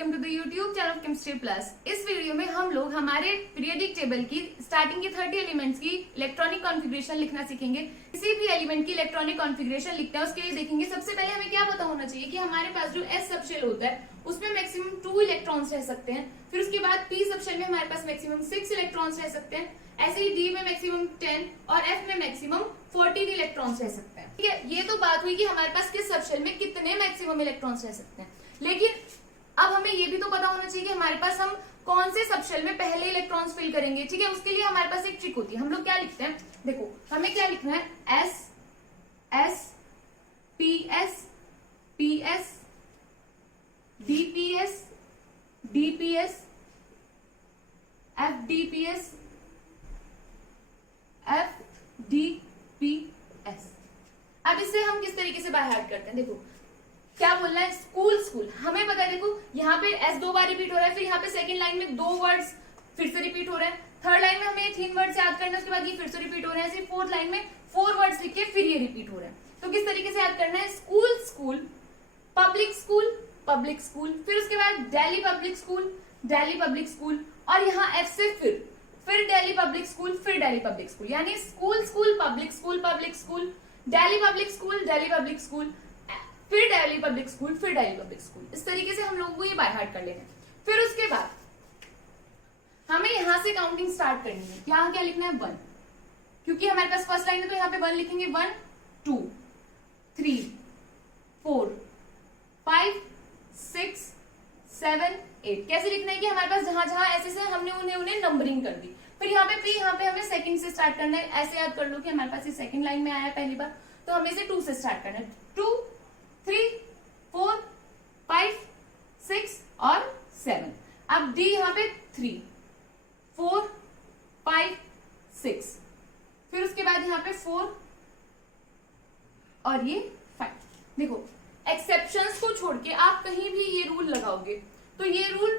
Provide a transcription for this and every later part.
Welcome to the YouTube channel of chemistry plus. इस video में हम लोग हमारे पीरियोडिक टेबल की स्टार्टिंग के 30 एलिमेंट्स की इलेक्ट्रॉनिक कॉन्फ़िगरेशन लिखना सीखेंगे। किसी भी एलिमेंट की इलेक्ट्रॉनिक कॉन्फ़िगरेशन लिखते हैं उसके लिए देखेंगे सबसे पहले हमें क्या पता होना चाहिए कि हमारे पास जो एस सबशेल होता है उसमें मैक्सिमम 2 इलेक्ट्रॉन्स रह सकते हैं। फिर उसके बाद पी सबशेल में हमारे पास मैक्सिमम 6 इलेक्ट्रॉन्स रह सकते हैं। ऐसे ही डी में मैक्सिमम 10 और एफ में मैक्सिमम 14 इलेक्ट्रॉन्स रह सकते हैं। ठीक है, ये तो बात हुई कि हमारे पास किस सबशेल में कितने मैक्सिमम इलेक्ट्रॉन्स रह सकते हैं। लेकिन अब हमें ये भी तो पता होना चाहिए कि हमारे पास हम कौन से सबशेल में पहले इलेक्ट्रॉन्स फिल करेंगे। ठीक है, उसके लिए हमारे पास एक ट्रिक होती है। हम लोग क्या लिखते हैं, देखो हमें क्या लिखना है, S S P S P S D P S D P S F D P S F D P S. अब इससे हम किस तरीके से बाय हार्ट करते हैं, देखो क्या बोलना है, स्कूल स्कूल। हमें पता है, देखो यहाँ पे एस 2 बार रिपीट हो रहा है, फिर यहाँ पे सेकंड लाइन में 2 वर्ड्स फिर से रिपीट हो रहे हैं, थर्ड लाइन में हमें 3 वर्ड्स याद करना है, उसके बाद ये फिर से रिपीट हो रहे हैं, ऐसे फोर्थ लाइन में 4 वर्ड्स लिख के फिर ये रिपीट हो रहे हैं। तो किस तरीके से याद करना है, school school, public school public school, फिर उसके बाद दिल्ली पब्लिक स्कूल और यहाँ एफ से फिर दिल्ली पब्लिक स्कूल, फिर दिल्ली पब्लिक स्कूल, यानी school school public school Delhi public school फिर दिल्ली पब्लिक स्कूल, फिर दिल्ली पब्लिक स्कूल। इस तरीके से हम लोगों को ये बाय हार्ट कर लेना है। फिर उसके बाद हमें यहां से काउंटिंग स्टार्ट करनी है। यहाँ क्या लिखना है, 1, क्योंकि हमारे पास फर्स्ट लाइन है तो यहाँ पे 1 लिखेंगे। 1 2 3 4 5 6 7 8। कैसे लिखना है कि हमारे पास जहां जहां ऐसे से हमने उन्हें नंबरिंग कर दी। फिर यहाँ पे यहाँ पे हमें सेकंड से स्टार्ट करना है। ऐसे याद कर लो कि हमारे पास ये सेकंड लाइन में आया है पहली बार, तो हमें इसे 2 से स्टार्ट करना है। 2 3 4 5 6 और 7। अब डी यहाँ पे 3 4 5 6, फिर उसके बाद यहाँ पे 4 और ये 5। देखो एक्सेप्शंस को छोड़ के आप कहीं भी ये रूल लगाओगे तो ये रूल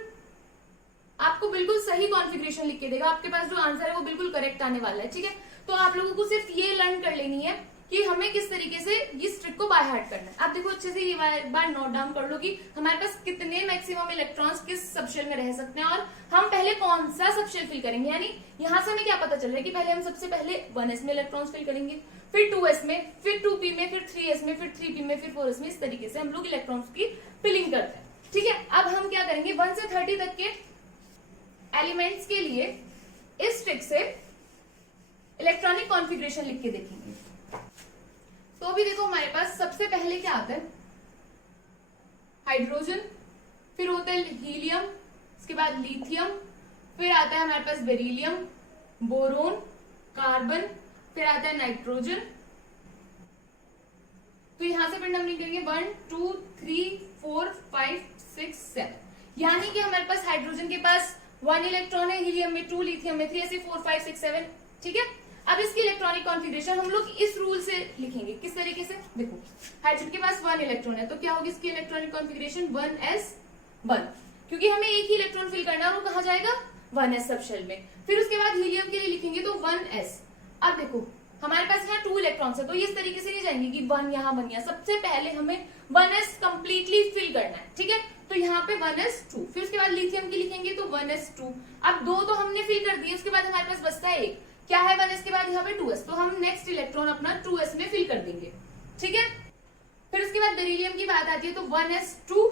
आपको बिल्कुल सही कॉन्फ़िगरेशन लिख के देगा। आपके पास जो आंसर है वो बिल्कुल करेक्ट आने वाला है। ठीक है, तो आप लोगों को सिर्फ ये लर्न कर लेनी है कि हमें किस तरीके से इस ट्रिक को बाय हार्ट करना है। आप देखो अच्छे से ये बार नोट डाउन कर लो कि हमारे पास कितने मैक्सिमम इलेक्ट्रॉन्स किस सबशेल में रह सकते हैं और हम पहले कौन सा सबशेल फिल करेंगे। यानी यहाँ से हमें क्या पता चल रहा है कि पहले हम सबसे पहले 1s में इलेक्ट्रॉन्स फिल करेंगे, फिर 2s में, फिर 2p में, फिर 3s में, फिर 3p में, फिर 4s में। इस तरीके से हम लोग इलेक्ट्रॉन्स की फिलिंग करते हैं। ठीक है, अब हम क्या करेंगे, 1 से 30 तक के एलिमेंट्स के लिए इस ट्रिक से इलेक्ट्रॉनिक कॉन्फ़िगरेशन लिख के देखेंगे। तो अभी देखो हमारे पास सबसे पहले क्या आता है, हाइड्रोजन, फिर होता है हीलियम, उसके बाद लिथियम, फिर आता है हमारे पास बेरिलियम, बोरोन, कार्बन, फिर आता है नाइट्रोजन। तो यहां से फिर नंबरिंग करेंगे 1 2 3 4 5 6 7। यानी कि हमारे पास हाइड्रोजन के पास 1 इलेक्ट्रॉन है, हीलियम में 2, लिथियम में 3, ऐसे 4 5 6 7। ठीक है, अब इसकी इलेक्ट्रॉनिक कॉन्फ़िगरेशन हम लोग इस रूल से लिखेंगे। किस तरीके से, देखो हाइड्रोजन के पास 1 इलेक्ट्रॉन है तो क्या होगी इसकी इलेक्ट्रॉनिक कॉन्फ़िगरेशन, 1s1, क्योंकि हमें एक ही इलेक्ट्रॉन फिल करना है, वो कहा जाएगा 1s सबशेल में। फिर उसके बाद हीलियम के लिए लिखेंगे तो 1s। अब देखो हमारे पास यहाँ 2 इलेक्ट्रॉन्स है तो ये इस तरीके से नहीं जाएंगे कि 1 यहाँ 1 यहाँ, सबसे पहले हमें 1s कंप्लीटली फिल करना है। ठीक है, तो यहाँ पे 1s2, फिर उसके बाद लिथियम की लिखेंगे तो 1s2। अब 2 तो हमने फिल कर दिए, उसके बाद हमारे पास बचता है 1, क्या है 1s के बाद यहाँ पे 2s, तो हम नेक्स्ट इलेक्ट्रॉन अपना 2s में फिल कर देंगे। ठीक है, फिर उसके बाद बेरिलियम की बात आती है तो 1s2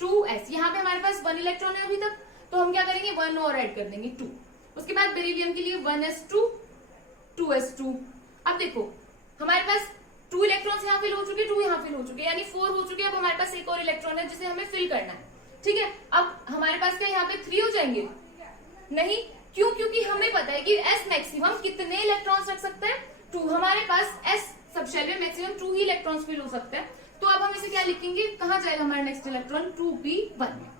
2s। यहाँ पे हमारे पास 1 इलेक्ट्रॉन है अभी तक, तो हम क्या करेंगे 1 और ऐड कर देंगे 2। उसके बाद बेरिलियम के लिए 1s2 2s2। अब देखो हमारे पास 2 इलेक्ट्रॉन्स यहाँ फिल हो चुके, 2 यहाँ फिल हो चुके, यानी 4 हो चुके। अब हमारे पास एक और इलेक्ट्रॉन है जिसे हमें फिल करना है। ठीक है, अब हमारे पास क्या यहाँ पे 3 हो जाएंगे, नहीं, क्यों, क्योंकि हमें पता है कि s मैक्सिमम कितने इलेक्ट्रॉन्स रख सकते हैं, 2। हमारे पास s सबशेल में मैक्सिमम 2 ही इलेक्ट्रॉन्स फिल हो सकते हैं। तो अब हम इसे क्या लिखेंगे, कहाँ जाएगा हमारा नेक्स्ट इलेक्ट्रॉन, 2p1 में।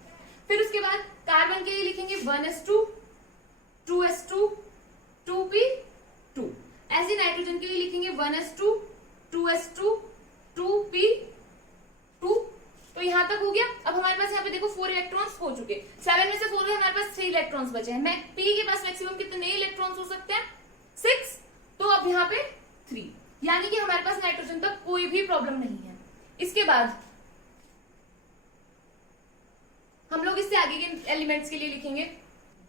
फिर उसके बाद कार्बन के लिए लिखेंगे 1s2 2s2 2p2। ऐसे नाइट्रोजन के लिए लिखेंगे 1s2 2s2 2p2। तो यहाँ तक हो गया। अब हमारे पास यहाँ पे देखो 4 इलेक्ट्रॉन्स हो चुके, 7 में से 4 है, हमारे पास 3 इलेक्ट्रॉन्स बचे हैं। मैं p के पास मैक्सिमम कितने इलेक्ट्रॉन्स हो सकते हैं, 6, तो अब यहाँ पे 3, यानी कि हमारे पास नाइट्रोजन तक कोई भी प्रॉब्लम नहीं है। इसके बाद हम लोग आगे के एलिमेंट्स के लिए लिखेंगे।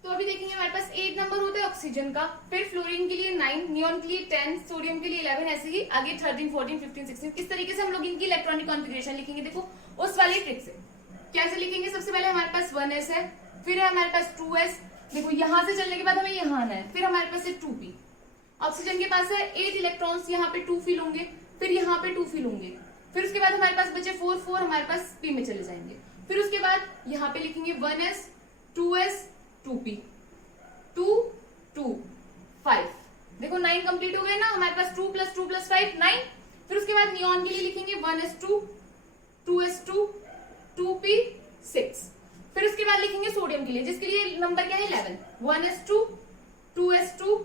तो अभी देखेंगे हमारे पास 8 नंबर होता है ऑक्सीजन का, फिर फ्लोरीन के लिए 9, नियोन के लिए 10, सोडियम के लिए 11, ऐसे ही आगे 13, 14, 15, 16। किस तरीके से हम लोग इनकी इलेक्ट्रॉनिक कॉन्फ़िगरेशन लिखेंगे, देखो उस वाली ट्रिक से। कैसे लिखेंगे, सबसे पहले हमारे पास 1s है, फिर है हमारे पास 2s, देखो यहां से चलने के बाद हमें यहाँ आना है, फिर हमारे पास है 2p। ऑक्सीजन के पास है 8 इलेक्ट्रॉन्स, यहाँ पे 2 फिल होंगे, फिर यहाँ पे 2 फिल होंगे, फिर उसके बाद हमारे पास बचे 4, 4 हमारे पास p में चले जाएंगे। फिर उसके बाद यहाँ पे लिखेंगे 1s, 2s, 2p, 2, 2, 5। देखो 9 कंप्लीट हो गए ना, हमारे पास 2 + 2 + 5 9। फिर उसके बाद नियॉन के लिए लिखेंगे 1s2, 2s2, 2p 6। फिर उसके बाद लिखेंगे सोडियम के लिए, जिसके लिए नंबर क्या है 11, 1s2, 2s2,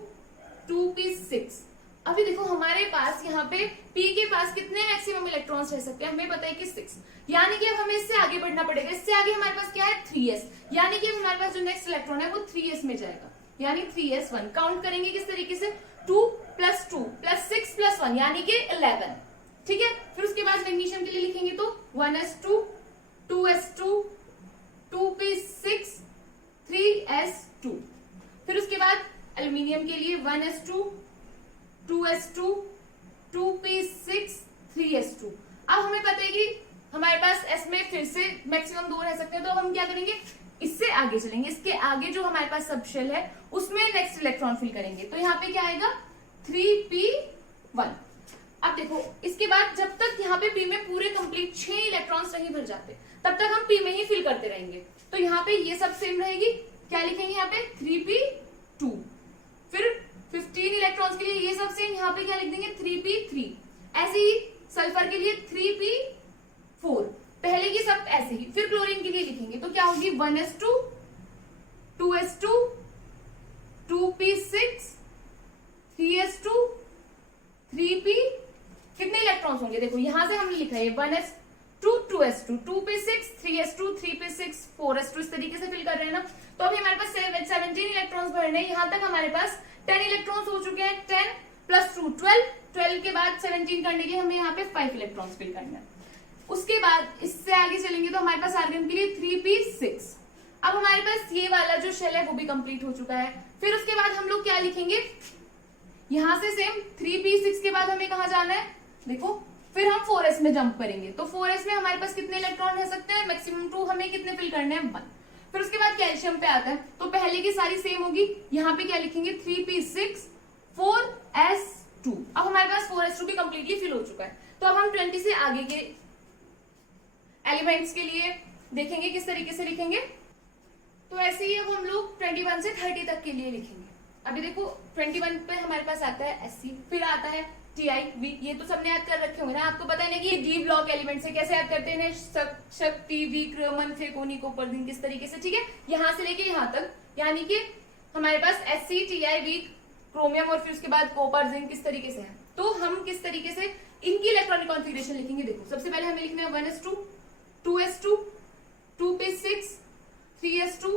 2p 6। अभी देखो हमारे पास यहाँ पे p के पास कितने मैक्सिमम इलेक्ट्रॉन्स रह सकते हैं, हमें पता है कि 6, यानी कि अब हमें इससे आगे बढ़ना पड़ेगा। इससे आगे हमारे पास क्या है 3s, यानी कि हमारे पास जो नेक्स्ट इलेक्ट्रॉन है वो 3s में जाएगा, यानी 3s1। काउंट करेंगे किस तरीके से, 2 + 2 + 6 + 1 यानी कि 11, ठीक है। फिर उसके बाद मैग्नीशियम के लिए लिखेंगे तो 1s2, 2s2, 2p6, 3s2। फिर उसके बाद एल्यूमिनियम के लिए 1s2, 2s2, 2p6, 3s2। अब हमें पता है कि हमारे पास s में फिर से मैक्सिमम 2 रह सकते हैं, तो हम क्या करेंगे, इससे आगे चलेंगे, इसके आगे जो हमारे पास सब शेल है उसमें नेक्स्ट इलेक्ट्रॉन फिल करेंगे। तो यहाँ पे क्या आएगा 3p1। अब देखो इसके बाद जब तक यहाँ पे p में पूरे कंप्लीट 6 इलेक्ट्रॉन्स नहीं भर जाते तब तक हम p में ही फिल करते रहेंगे। तो यहाँ पे ये सब सेम रहेगी, क्या लिखेंगे यहाँ पे 3p2। फिर 15 इलेक्ट्रॉन्स के लिए ये सब सेम, यहाँ पे क्या लिख देंगे 3p3। ऐसे ही सल्फर के लिए 3p4, पहले की सब ऐसे ही। फिर क्लोरीन के लिए लिखेंगे तो क्या होगी 1s2, 2s2, 2p6, 3s2, 3p, कितने इलेक्ट्रॉन्स होंगे, देखो यहां से हमने लिखा है 1s2, 2s2, 2p6, 3s2, 3p6, 4s2, इस तरीके से फिल कर रहे हैं ना। तो अभी हमारे पास 17 इलेक्ट्रॉन्स भरने हैं, यहां तक हमारे पास 10 इलेक्ट्रॉन्स हो चुके हैं, 10 + 2 12, 12 के बाद 17 करने के हमें यहाँ पे 5 इलेक्ट्रॉन्स फिल करना है। उसके बाद इससे आगे चलेंगे तो हमारे पास आर्गन के लिए 3p6। अब हमारे पास ये वाला जो शेल है वो भी कंप्लीट हो चुका है। फिर उसके बाद हम लोग क्या लिखेंगे, यहां से सेम 3p6 के बाद हमें कहा जाना है, देखो फिर हम 4s में जंप करेंगे। तो 4s में हमारे पास कितने इलेक्ट्रॉन रह सकते हैं, मैक्सिमम 2, हमें कितने फिल करने हैं 1। फिर उसके बाद कैल्शियम पे आता है, तो पहले की सारी सेम होगी, यहाँ पे क्या लिखेंगे 3p6, 4s2। अब हमारे पास 4s2 भी कंप्लीटली फिल हो चुका है। तो अब हम 20 से आगे के एलिमेंट्स के लिए देखेंगे किस तरीके से लिखेंगे। तो ऐसे ही अब हम लोग 21 से 30 तक के लिए लिखेंगे। अभी देखो 21 पे हमारे पास आता है Sc, फिर आता है Ti, ये तो सबने याद कर रखे होंगे ना, आपको पता है ना कि ये डी ब्लॉक एलिमेंट्स है, कैसे याद करते हैं, शक्ति, विक्रमन, फेकोनी, कोपरजिन, किस तरीके से, ठीक है, यहां से लेके यहां तक, यानी कि हमारे पास Sc, Ti, क्रोमियम और फिर उसके बाद कॉपर, जिंक, किस तरीके से है। तो हम किस तरीके से इनकी इलेक्ट्रॉनिक कॉन्फ़िगरेशन लिखेंगे, देखो सबसे पहले हमें लिखना है 1s2, 2s2, 2p6, 3s2,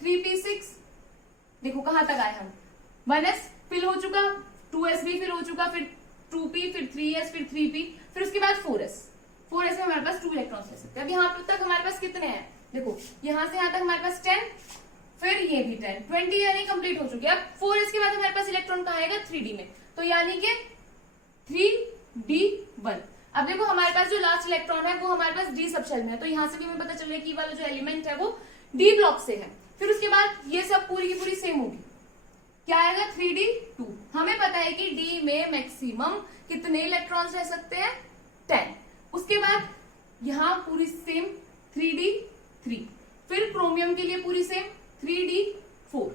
3p6। देखो कहां तक आए हम, 1s फिल हो चुका, 2s भी फिल हो चुका, फिर 2p, फिर 3s, फिर 3p, फिर उसके बाद 4s। 4s में हमारे पास 2 इलेक्ट्रॉन्स रह सकते हैं। अब यहाँ तक हमारे पास कितने हैं, देखो यहां से यहां तक हमारे पास 10, फिर ये भी 10, 20 यानी कंप्लीट हो चुके। अब 4s के बाद हमारे पास इलेक्ट्रॉन कहाँ आएगा 3d में, तो यानी कि 3d1। अब देखो हमारे पास जो लास्ट इलेक्ट्रॉन है वो हमारे पास डी सबशेल में है, तो यहां से भी हमें पता चल रहा है कि वाला जो एलिमेंट है वो डी ब्लॉक से है। फिर उसके बाद ये सब पूरी की पूरी सेम होगी, क्या आएगा 3d2। हमें पता है कि डी में मैक्सिमम कितने इलेक्ट्रॉन्स रह सकते हैं 10। उसके बाद यहां पूरी सेम 3d3, फिर क्रोमियम के लिए पूरी सेम 3d4।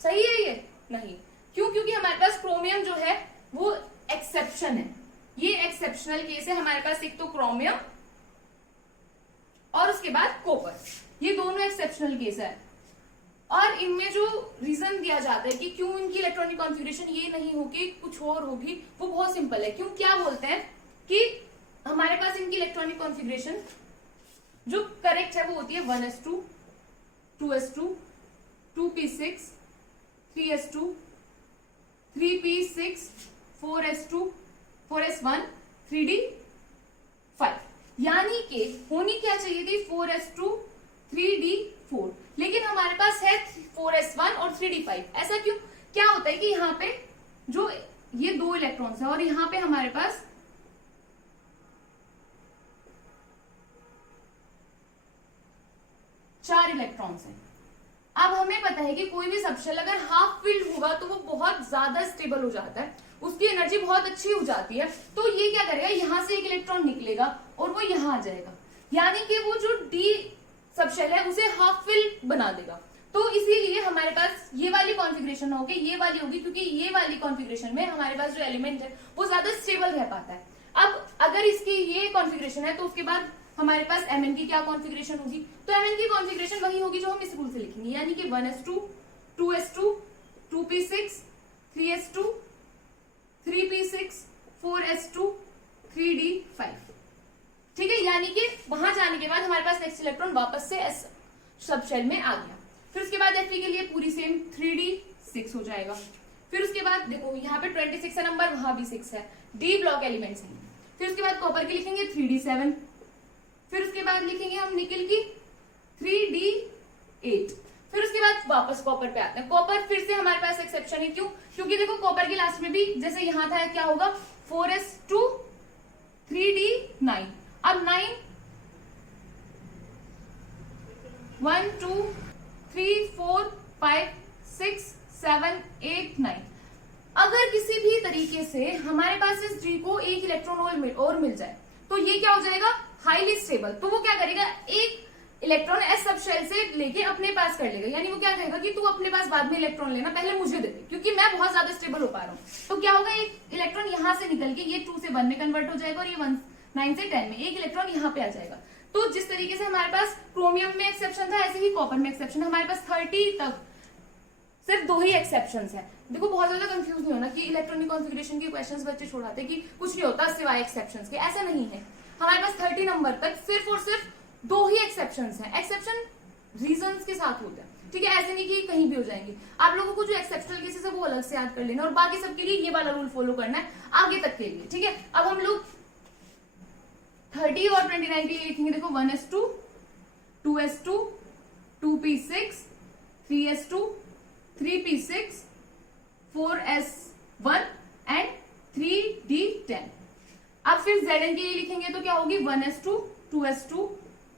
सही है ये, नहीं क्यों, क्योंकि हमारे पास क्रोमियम जो है वो एक्सेप्शन है, ये एक्सेप्शनल केस है। हमारे पास एक तो क्रोमियम और उसके बाद कॉपर, ये दोनों एक्सेप्शनल केस है। और इनमें जो रीजन दिया जाता है कि क्यों इनकी इलेक्ट्रॉनिक कॉन्फ़िगरेशन ये नहीं होगी कुछ और होगी, वो बहुत सिंपल है। क्यों, क्या बोलते हैं कि हमारे पास इनकी इलेक्ट्रॉनिक कॉन्फ़िगरेशन जो करेक्ट है वो होती है 1s2, 2s2, 2p6, 3s2, 3p6, 4s2, 4s1, 3d5। यानी कि होनी क्या चाहिए थी 4s2, 3d4, लेकिन हमारे पास है 4s1 और 3d5। ऐसा क्यों? क्या होता है कि यहाँ पे जो ये 2 इलेक्ट्रॉन्स है और यहाँ पे हमारे पास 4 इलेक्ट्रॉन्स हैं। अब हमें पता है कि कोई भी सबशेल अगर हाफ फिल्ड होगा तो वो बहुत ज्यादा स्टेबल हो जाता है, उसकी एनर्जी बहुत अच्छी हो जाती है। तो ये क्या करेगा, यहां से एक इलेक्ट्रॉन निकलेगा और वो यहां आ जाएगा, यानी कि वो जो डी सबशेल है उसे हाफ फिल्ड बना देगा। तो इसीलिए हमारे पास ये वाली कॉन्फ़िगरेशन होगी, ये वाली होगी, क्योंकि ये वाली कॉन्फ़िगरेशन में हमारे पास जो एलिमेंट है वो ज्यादा स्टेबल रह पाता है। अब अगर इसकी ये कॉन्फ़िगरेशन है तो उसके बाद हमारे पास Mn की क्या कॉन्फ़िगरेशन होगी, तो Mn की कॉन्फ़िगरेशन वही होगी जो हम इस रूल से लिखेंगे, यानी कि 1s2, 2s2, 2p6, 3s2, 3p6, 4s2, 3d5। ठीक है, यानी कि वहां जाने के बाद हमारे पास नेक्स्ट इलेक्ट्रॉन वापस से s सबशेल में आ गया। फिर उसके बाद Fe के लिए पूरी सेम 3d6 हो जाएगा। फिर उसके बाद देखो यहाँ पे 26 है नंबर, वहां भी 6 है, डी ब्लॉक एलिमेंट्स हैं। फिर उसके बाद कॉपर की लिखेंगे 3d7। फिर उसके बाद लिखेंगे हम निकल की 3d8। फिर उसके बाद वापस कॉपर पे आते हैं। कॉपर फिर से हमारे पास एक्सेप्शन है, क्यों? क्योंकि देखो कॉपर की लास्ट में भी जैसे यहाँ था, क्या होगा, 4s2, 3d9। अब 9 1 2 3 4 5 6 7 8 9। अगर किसी भी तरीके से हमारे पास इस डी को एक इलेक्ट्रॉन और मिल जाए तो ये क्या हो जाएगा, हाईली स्टेबल। तो वो क्या करेगा, एक इलेक्ट्रॉन एस सबशेल से लेके अपने पास कर लेगा, यानी वो क्या कहेगा कि तू अपने पास बाद में इलेक्ट्रॉन लेना, पहले मुझे दे दे, क्योंकि मैं बहुत ज्यादा स्टेबल हो पा रहा हूँ। तो क्या होगा, एक इलेक्ट्रॉन यहाँ से निकल के ये 2 से 1 में कन्वर्ट हो जाएगा और ये 9 से 10 में एक इलेक्ट्रॉन यहाँ पे आ जाएगा। तो जिस तरीके से हमारे पास क्रोमियम में एक्सेप्शन था, ऐसे ही कॉपर में एक्सेप्शन। हमारे पास 30 तक सिर्फ 2 ही एक्सेप्शंस है। देखो बहुत ज्यादा कंफ्यूज नहीं होना कि इलेक्ट्रॉनिक कॉन्फ़िगरेशन के क्वेश्चंस बच्चे छोड़ाते कि कुछ नहीं होता सिवाय एक्सेप्शंस के, ऐसा नहीं है। हमारे पास 30 नंबर तक सिर्फ और सिर्फ 2 ही एक्सेप्शंस हैं। एक्सेप्शन रीजंस के साथ होता है, ठीक है, ऐसे नहीं कि कहीं भी हो जाएंगे। आप लोगों को जो एक्सेप्शनल केसेस है वो अलग से याद कर लेना और बाकी सबके लिए ये वाला रूल फॉलो करना है आगे तक के लिए, ठीक है। अब हम लोग 30 और 29 के लिए लिखेंगे। देखो 1s2, 2s2, 2p6, 3s2, 3p6, 4s1 and 3d10। अब फिर Zn के लिए लिखेंगे तो क्या होगी, 1s2, 2s2,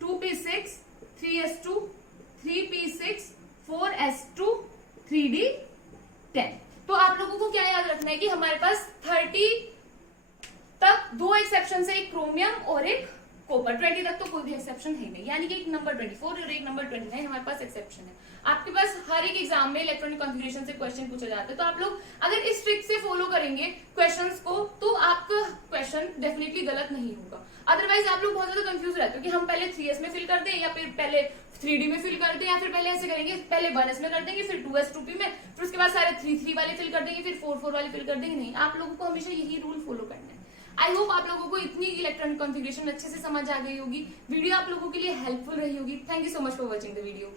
2p6, 3s2, 3p6, 4s2, 3d10। तो आप लोगों को क्या याद रखना है कि हमारे पास 30 तक 2 एक्सेप्शन है, एक क्रोमियम और एक कॉपर। 20 तक तो कोई भी एक्सेप्शन है नहीं, यानी कि एक नंबर 24 और एक नंबर 29 हमारे पास एक्सेप्शन है। आपके पास हर एक एग्जाम में इलेक्ट्रॉनिक कॉन्फ़िगरेशन से क्वेश्चन पूछे जाते हैं, तो आप लोग अगर इस ट्रिक से फॉलो करेंगे क्वेश्चंस को तो आपका क्वेश्चन डेफिनेटली गलत नहीं होगा। अदरवाइज आप लोग बहुत ज्यादा कंफ्यूज रहते हो कि हम पहले 3s में फिल कर दें या फिर पहले 3d में फिल कर दें, या फिर पहले ऐसे करेंगे, पहले 1s में कर देंगे, फिर 2s 2p में, फिर उसके बाद सारे 3 वाले फिल कर देंगे, फिर 4 वाले फिल कर देंगे। नहीं, आप लोगों को हमेशा यही रूल फॉलो करना है। आई होप आप लोगों को इतनी इलेक्ट्रॉनिक कॉन्फ़िगरेशन अच्छे से समझ आ गई होगी, वीडियो आप लोगों के लिए हेल्पफुल रही होगी। Thank you so much for watching the video.